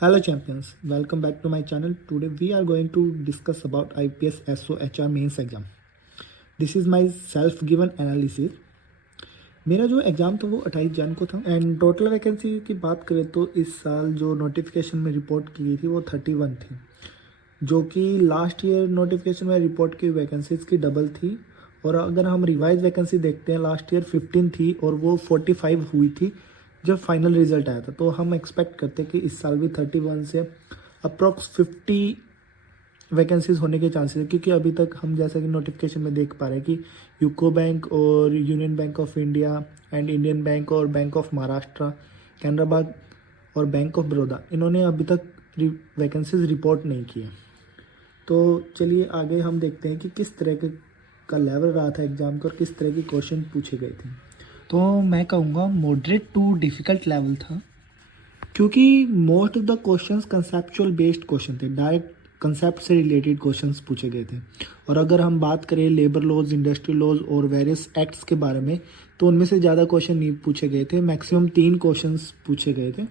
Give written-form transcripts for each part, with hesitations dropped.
Hello champions, welcome back to my channel. Today we are going to discuss about IPS SO HR mains exam. This is my self given analysis. मेरा जो exam था वो 28 जन को था and total vacancy की बात करें तो इस साल जो नोटिफिकेशन में रिपोर्ट की गई थी वो 31 थी, जो कि लास्ट ईयर नोटिफिकेशन में रिपोर्ट की वैकेंसीज की डबल थी। और अगर हम रिवाइज वैकेंसी देखते हैं लास्ट ईयर 15 थी और वो 45 हुई थी जब फाइनल रिजल्ट आया था। तो हम एक्सपेक्ट करते हैं कि इस साल भी 31 से अप्रॉक्स 50 वैकेंसीज होने के चांसेस है, क्योंकि अभी तक हम जैसा कि नोटिफिकेशन में देख पा रहे हैं कि यूको बैंक और Union Bank of India and Indian Bank और Bank of Maharashtra, Canara Bank और बैंक ऑफ बड़ौदा, इन्होंने अभी तक वैकेंसीज रिपोर्ट नहीं की है। तो चलिए आगे हम देखते हैं कि किस तरह का लेवल रहा था एग्ज़ाम का और किस तरह के क्वेश्चन पूछे गए थे। तो मैं कहूँगा मॉडरेट टू डिफ़िकल्ट लेवल था, क्योंकि most of the questions conceptual based question थे, डायरेक्ट कंसेप्ट से रिलेटेड क्वेश्चंस पूछे गए थे। और अगर हम बात करें लेबर लॉज, इंडस्ट्रियल लॉज और वेरियस एक्ट्स के बारे में, तो उनमें से ज़्यादा क्वेश्चन नहीं पूछे गए थे, मैक्सिमम 3 क्वेश्चंस पूछे गए थे।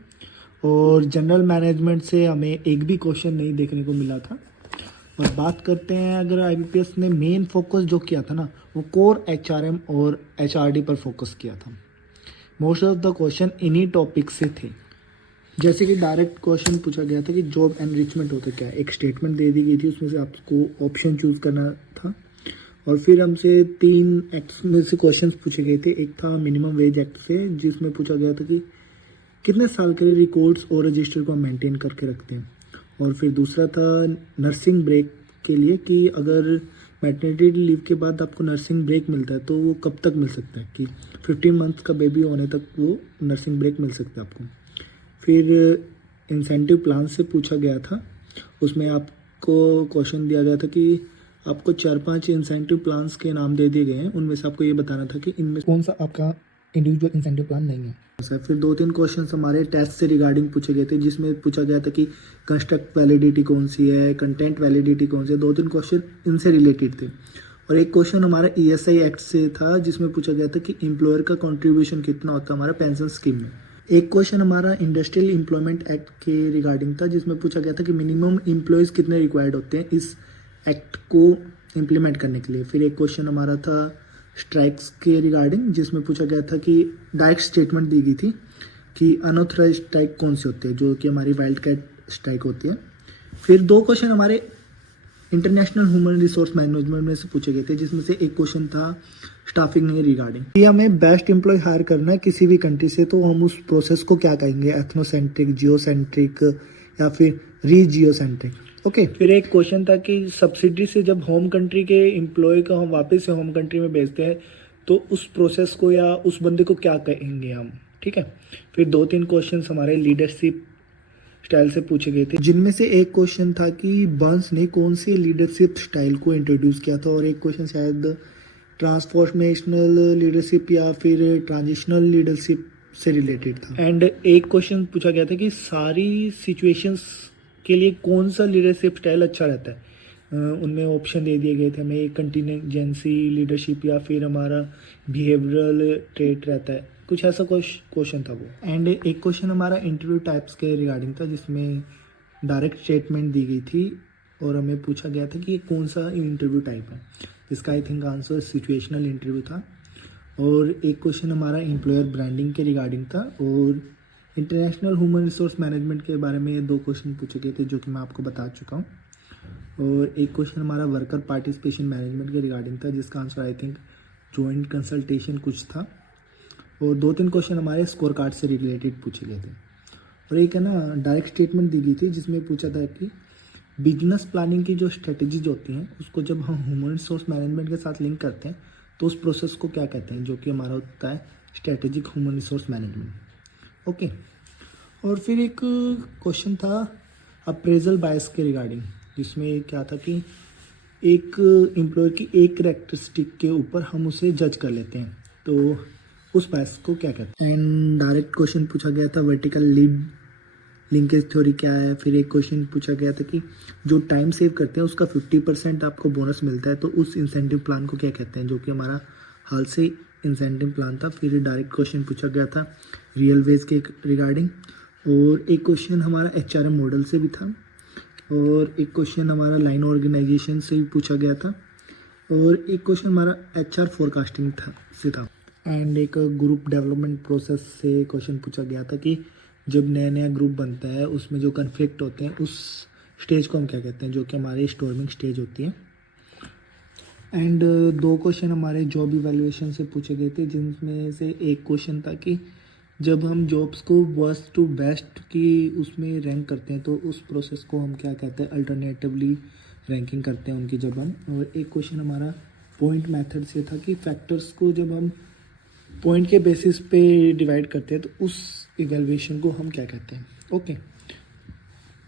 और जनरल मैनेजमेंट से हमें एक भी क्वेश्चन नहीं देखने को मिला था। और बात करते हैं अगर IBPS ने मेन फोकस जो किया था ना, वो कोर HRM और HRD पर फोकस किया था। मोस्ट ऑफ द क्वेश्चन इन्हीं टॉपिक से थे। जैसे कि डायरेक्ट क्वेश्चन पूछा गया था कि जॉब एनरिचमेंट होता क्या है, एक स्टेटमेंट दे दी गई थी, उसमें से आपको ऑप्शन चूज करना था। और फिर हमसे 3 एक्ट्स में से क्वेश्चन पूछे गए थे। एक था मिनिमम वेज एक्ट से, जिसमें पूछा गया था कि कितने साल के लिए रिकॉर्ड्स और रजिस्टर को मेंटेन करके रखते हैं। और फिर दूसरा था नर्सिंग ब्रेक के लिए कि अगर मैटरनिटी लीव के बाद आपको नर्सिंग ब्रेक मिलता है तो वो कब तक मिल सकता है, कि 15 मंथ्स का बेबी होने तक वो नर्सिंग ब्रेक मिल सकता है आपको। फिर इंसेंटिव प्लान से पूछा गया था, उसमें आपको क्वेश्चन दिया गया था कि आपको 4-5 इंसेंटिव प्लान्स के नाम दे दिए गए हैं, उनमें से आपको ये बताना था कि इनमें कौन सा आपका इंडिविजुअल इंसेंटिव प्लान नहीं है सर। फिर 2-3 क्वेश्चन हमारे टेस्ट से रिगार्डिंग पूछे गए थे, जिसमें पूछा गया था कि कंस्ट्रक्ट वैलिडिटी कौन सी है, कंटेंट वैलिडिटी कौन सी है। 2-3 क्वेश्चन इनसे रिलेटेड थे। और एक क्वेश्चन हमारा ESI एक्ट से था, जिसमें पूछा गया था कि एम्प्लॉयर का कॉन्ट्रीब्यूशन कितना होता है हमारा पेंशन स्कीम में। एक क्वेश्चन हमारा इंडस्ट्रियल एम्प्लॉयमेंट एक्ट के रिगार्डिंग था, जिसमें पूछा गया था कि मिनिमम एम्प्लॉयज़ कितने रिक्वायर्ड होते हैं इस एक्ट को इम्प्लीमेंट करने के लिए। फिर एक क्वेश्चन हमारा था स्ट्राइक्स के रिगार्डिंग, जिसमें पूछा गया था कि डायरेक्ट स्टेटमेंट दी गई थी कि अनऑथराइज स्ट्राइक कौन सी होती है, जो कि हमारी वाइल्ड कैट स्ट्राइक होती है। फिर 2 क्वेश्चन हमारे इंटरनेशनल ह्यूमन रिसोर्स मैनेजमेंट में से पूछे गए थे, जिसमें से एक क्वेश्चन था स्टाफिंग के रिगार्डिंग कि हमें बेस्ट एम्प्लॉय हायर करना है किसी भी कंट्री से, तो हम उस प्रोसेस को क्या कहेंगे, एथनोसेंट्रिक, जियोसेंट्रिक या फिर रीजियोसेंट्रिक। ओके। फिर एक क्वेश्चन था कि सब्सिडी से जब होम कंट्री के एम्प्लॉय को हम वापस से होम कंट्री में भेजते हैं तो उस प्रोसेस को या उस बंदे को क्या कहेंगे हम, ठीक है। फिर 2-3 क्वेश्चन हमारे लीडरशिप स्टाइल से पूछे गए थे, जिनमें से एक क्वेश्चन था कि बर्न्स ने कौन सी लीडरशिप स्टाइल को इंट्रोड्यूस किया था, और एक क्वेश्चन शायद ट्रांसफॉर्मेशनल लीडरशिप या फिर ट्रांजिशनल लीडरशिप से रिलेटेड था। एंड एक क्वेश्चन पूछा गया था कि सारी सिचुएशंस के लिए कौन सा लीडरशिप स्टाइल अच्छा रहता है। उनमें ऑप्शन दे दिए गए थे हमें, कंटिजेंसी लीडरशिप या फिर हमारा बिहेवियरल ट्रेट रहता है, कुछ ऐसा क्वेश्चन था वो। एंड एक क्वेश्चन हमारा इंटरव्यू टाइप्स के रिगार्डिंग था, जिसमें डायरेक्ट स्टेटमेंट दी गई थी और हमें पूछा गया था कि ये कौन सा इंटरव्यू टाइप है, जिसका I think answer situational interview था। और एक क्वेश्चन हमारा एम्प्लॉयर ब्रांडिंग के रिगार्डिंग था। और इंटरनेशनल ह्यूमन रिसोर्स मैनेजमेंट के बारे में 2 क्वेश्चन पूछे गए थे, जो कि मैं आपको बता चुका हूँ। और एक क्वेश्चन हमारा वर्कर पार्टिसिपेशन मैनेजमेंट के रिगार्डिंग था, जिसका answer I think joint consultation कुछ था। और 2-3 क्वेश्चन हमारे स्कोर कार्ड से रिलेटेड पूछे गए थे। और एक है ना डायरेक्ट स्टेटमेंट दी गई थी, जिसमें पूछा था कि बिजनेस प्लानिंग की जो स्ट्रेटजीज होती हैं उसको जब हम ह्यूमन रिसोर्स मैनेजमेंट के साथ लिंक करते हैं तो उस प्रोसेस को क्या कहते हैं, जो कि हमारा होता है strategic human resource management. Okay. और फिर एक क्वेश्चन था अप्रेजल बायस के रिगार्डिंग, जिसमें क्या था कि एक एम्प्लॉयर की एक कैरेक्टरिस्टिक के ऊपर हम उसे जज कर लेते हैं, तो उस बायस को क्या कहते हैं। एंड डायरेक्ट क्वेश्चन पूछा गया था वर्टिकल लीड लिंकेज थ्योरी क्या है। फिर एक क्वेश्चन पूछा गया था कि जो टाइम सेव करते हैं उसका 50% आपको बोनस मिलता है, तो उस इंसेंटिव प्लान को क्या कहते हैं, जो कि हमारा हाल से इंसेंटिव प्लान था। फिर डायरेक्ट क्वेश्चन पूछा गया था रियल वेज के रिगार्डिंग। और एक क्वेश्चन हमारा HRM मॉडल से भी था, और एक क्वेश्चन हमारा लाइन ऑर्गेनाइजेशन से भी पूछा गया था, और एक क्वेश्चन हमारा HR फोरकास्टिंग था एंड एक ग्रुप डेवलपमेंट प्रोसेस से क्वेश्चन पूछा गया था कि जब नया नया ग्रुप बनता है उसमें जो कन्फ्लिक्ट होते हैं उस स्टेज को हम क्या कहते हैं, जो कि हमारी स्टॉर्मिंग स्टेज होती है। एंड दो क्वेश्चन हमारे जॉब इवैल्यूएशन से पूछे गए थे, जिनमें से एक क्वेश्चन था कि जब हम जॉब्स को वर्स्ट टू बेस्ट की उसमें रैंक करते हैं तो उस प्रोसेस को हम क्या कहते हैं, अल्टरनेटिवली रैंकिंग करते हैं उनकी जब हम। और एक क्वेश्चन हमारा पॉइंट मेथड से था कि फैक्टर्स को जब हम पॉइंट के बेसिस पे डिवाइड करते हैं तो उस इवैल्यूएशन को हम क्या कहते हैं। ओके।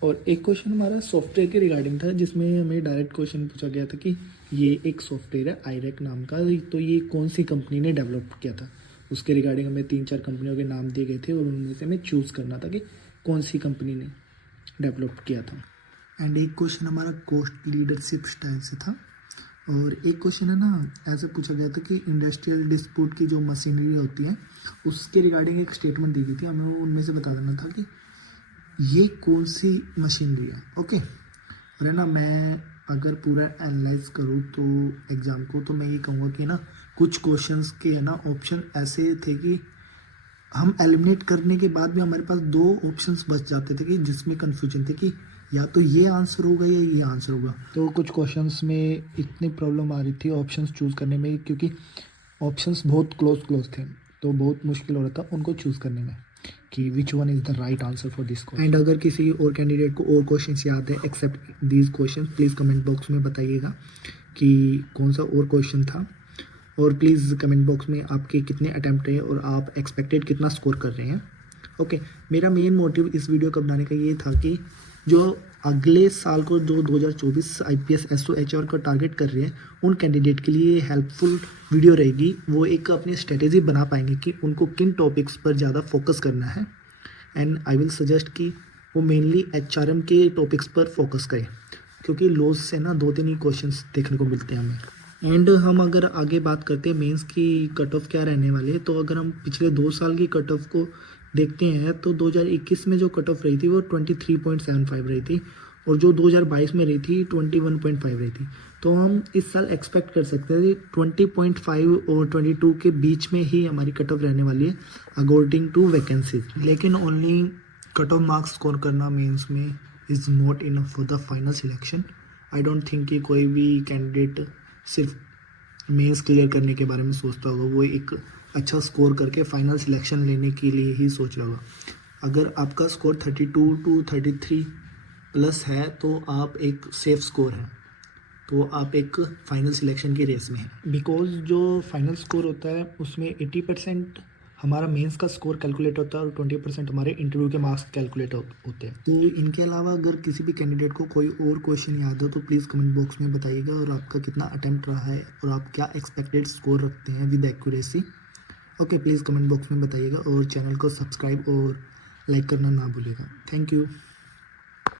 और एक क्वेश्चन हमारा सॉफ्टवेयर के रिगार्डिंग था, जिसमें हमें डायरेक्ट क्वेश्चन पूछा गया था कि ये एक सॉफ्टवेयर है आईरेक नाम का, तो ये कौन सी कंपनी ने डेवलप किया था। उसके रिगार्डिंग हमें 3-4 कंपनियों के नाम दिए गए थे और उनमें से हमें चूज़ करना था कि कौन सी कंपनी ने डेवलप किया था। एंड एक क्वेश्चन हमारा कॉस्ट लीडरशिप स्टाइल से था, और एक क्वेश्चन है ना ऐसे पूछा गया था कि इंडस्ट्रियल डिस्प्यूट की जो मशीनरी होती है उसके रिगार्डिंग एक स्टेटमेंट दी गई थी, हमें उनमें से बता देना था कि ये कौन सी मशीनरी है। ओके। और है ना, मैं अगर पूरा एनालाइज करूँ तो एग्ज़ाम को, तो मैं ये कहूँगा कि ना कुछ क्वेश्चंस के है ना ऑप्शन ऐसे थे कि हम एलिमिनेट करने के बाद भी हमारे पास 2 ऑप्शंस बच जाते थे कि जिसमें कन्फ्यूजन थे कि या तो ये आंसर होगा या ये आंसर होगा। तो कुछ क्वेश्चंस में इतनी प्रॉब्लम आ रही थी ऑप्शंस चूज़ करने में, क्योंकि ऑप्शंस बहुत क्लोज थे, तो बहुत मुश्किल हो रहा था उनको चूज़ करने में कि which one is the right answer for this question. And अगर किसी और कैंडिडेट को और क्वेश्चंस याद है except these question, please comment box में बताइएगा कि कौन सा और क्वेश्चन था, और प्लीज़ कमेंट बॉक्स में आपके कितने अटैम्प्ट रहे और आप एक्सपेक्टेड कितना स्कोर कर रहे हैं। ओके। मेरा मेन मोटिव इस वीडियो को बनाने का ये था कि जो अगले साल को जो 2024 IPS SO HR का टारगेट कर रहे हैं उन कैंडिडेट के लिए हेल्पफुल वीडियो रहेगी। वो एक अपनी स्ट्रेटेजी बना पाएंगे कि उनको किन टॉपिक्स पर ज़्यादा फोकस करना है, एंड आई विल सजेस्ट कि वो मेनली HRM के टॉपिक्स पर फोकस करें, क्योंकि लॉज से ना 2-3 ही क्वेश्चंस देखने को मिलते हैं हमें। एंड हम अगर आगे बात करते हैं मेंस की कट ऑफ क्या रहने वाली है, तो अगर हम पिछले 2 साल की कट ऑफ को देखते हैं तो 2021 में जो कट ऑफ रही थी वो 23.75 रही थी, और जो 2022 में रही थी 21.5 रही थी। तो हम इस साल एक्सपेक्ट कर सकते हैं कि 20.5 और 22 के बीच में ही हमारी कट ऑफ रहने वाली है अकॉर्डिंग टू वैकेंसीज। लेकिन only cut off marks score करना मेंस में is not enough for the final selection. I don't think कि कोई भी कैंडिडेट सिर्फ मेंस क्लियर करने के बारे में सोचता होगा, वो एक अच्छा स्कोर करके फाइनल सिलेक्शन लेने के लिए ही सोच रहा होगा। अगर आपका स्कोर 32 to 33 प्लस है तो आप एक सेफ स्कोर है, तो आप एक फाइनल सिलेक्शन की रेस में हैं। बिकॉज जो फाइनल स्कोर होता है उसमें 80% हमारा मेंस का स्कोर कैलकुलेट होता है और 20% हमारे इंटरव्यू के मार्क्स कैलकुलेट होते हैं। तो इनके अलावा अगर किसी भी कैंडिडेट को कोई और क्वेश्चन याद हो तो प्लीज़ कमेंट बॉक्स में बताइएगा, और आपका कितना अटैम्प्ट रहा है और आप क्या एक्सपेक्टेड स्कोर रखते हैं with accuracy. Okay, please comment box में बताइएगा, और चैनल को सब्सक्राइब और लाइक करना ना भूलिएगा। Thank you.